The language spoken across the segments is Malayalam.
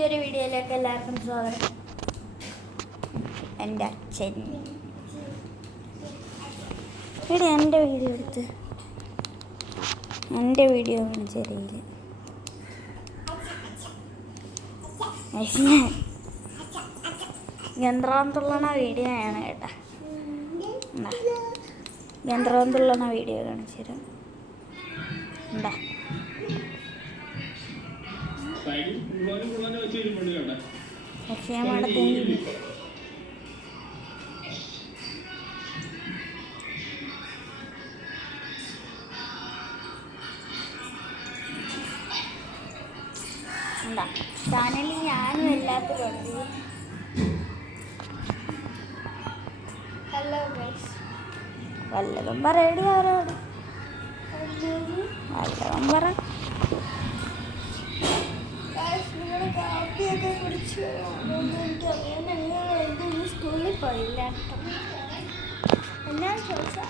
പുതിയൊരു വീഡിയോയിലേക്ക് എല്ലാവർക്കും സ്വാഗതം. എൻ്റെ അച്ഛൻ ഇവിടെ എൻ്റെ വീഡിയോ എടുത്ത് എൻ്റെ വീഡിയോ കാണിച്ചറിയില്ല. യന്ത്രം തുള്ളണ വീഡിയോ ആണ് കേട്ടാ. യന്ത്രം തുള്ളണ വീഡിയോ കാണിച്ചു തരാം. എന്താ പക്ഷേ മടത്തേങ്ങി എന്താ ചാനലിൽ ഞാനും എല്ലാത്തിലുണ്ട്. ഹലോ ഗൈസ്, വല്ലതും പറയടി അവരോട്, വല്ലതും പറ. കാപ്പിയൊക്കെ കുടിച്ച് എനിക്കറിയാൻ സ്കൂളിൽ പോയില്ല. എന്നാ ചോദിച്ചാൽ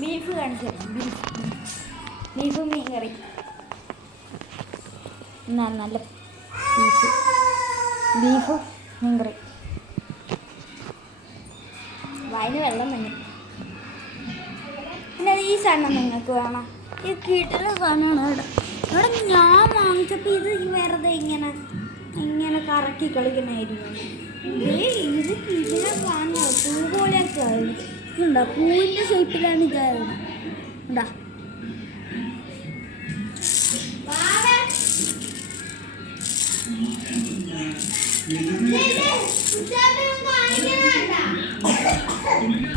ബീഫ് കാണിച്ചു തരാം. ബീഫ് മീൻ കറി നല്ല ബീഫും മീൻ കറി. വായിന് വെള്ളം തന്നെ. പിന്നെ ഈ സാധനം നിങ്ങൾക്ക് വേണം. ഇത് കിട്ടുന്ന സാധനമാണ് ഇവിടെ ഞാൻ വാങ്ങിച്ചപ്പോൾ ഇത് വെറുതെ ഇങ്ങനെ കറക്കി കളിക്കണമായിരുന്നു. ഇത് കിട്ടുന്ന സാധനം പൂ പോലെയൊക്കെ ആയിരുന്നു. ഇതുണ്ടോ, പൂവിൻ്റെ ഷേപ്പിലാണ് ഇതായത്. ഉണ്ടാ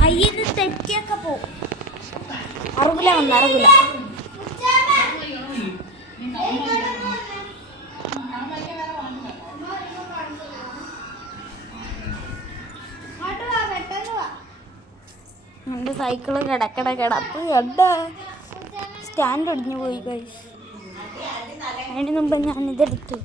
കയ്യിൽ തെറ്റിയൊക്കെ പോവും. അറുകില വന്ന് അറുകില എൻ്റെ സൈക്കിള് കിടപ്പ് എൻ്റെ സ്റ്റാൻഡ് ഒടിഞ്ഞു പോയി കഴിച്ചു. അതിന് മുമ്പ് ഞാനിതെടുത്തു.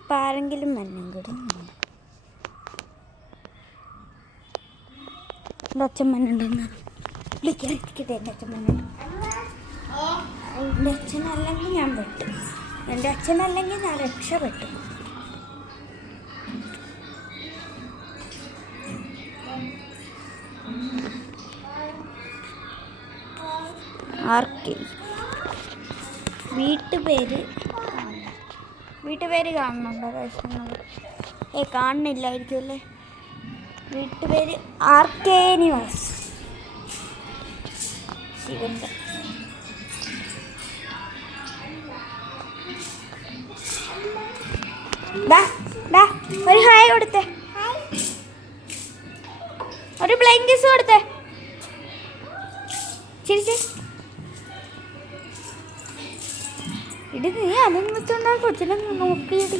ഇപ്പം ആരെങ്കിലും മഞ്ഞം കൂടി എൻ്റെ അച്ഛൻ മഞ്ഞുണ്ടെന്ന് വിളിക്കാതിരിക്കട്ടെ. എൻ്റെ അച്ഛൻ മഞ്ഞുണ്ട്. എൻ്റെ അച്ഛനല്ലെങ്കിൽ ഞാൻ പെട്ടു. എൻ്റെ അച്ഛനല്ലെങ്കിൽ ഞാൻ രക്ഷപ്പെട്ടു. ആർക്കെ വീട്ടുപേര് കാണുന്നുണ്ടോ? കാണുന്നില്ലായിരിക്കും അല്ലേ. വീട്ടുപേര് ആർക്കെ നിവാസ് ശിവന്റെ. ഒരു ഹായ് കൊടുത്തേ, ഒരു ബ്ലാങ്കസ് കൊടുത്തേ. ചിരിച്ചേ. ഇടി നീ അതൊന്നും വെച്ചോണ്ടാ കൊച്ചിനെ നോക്കിയിടി.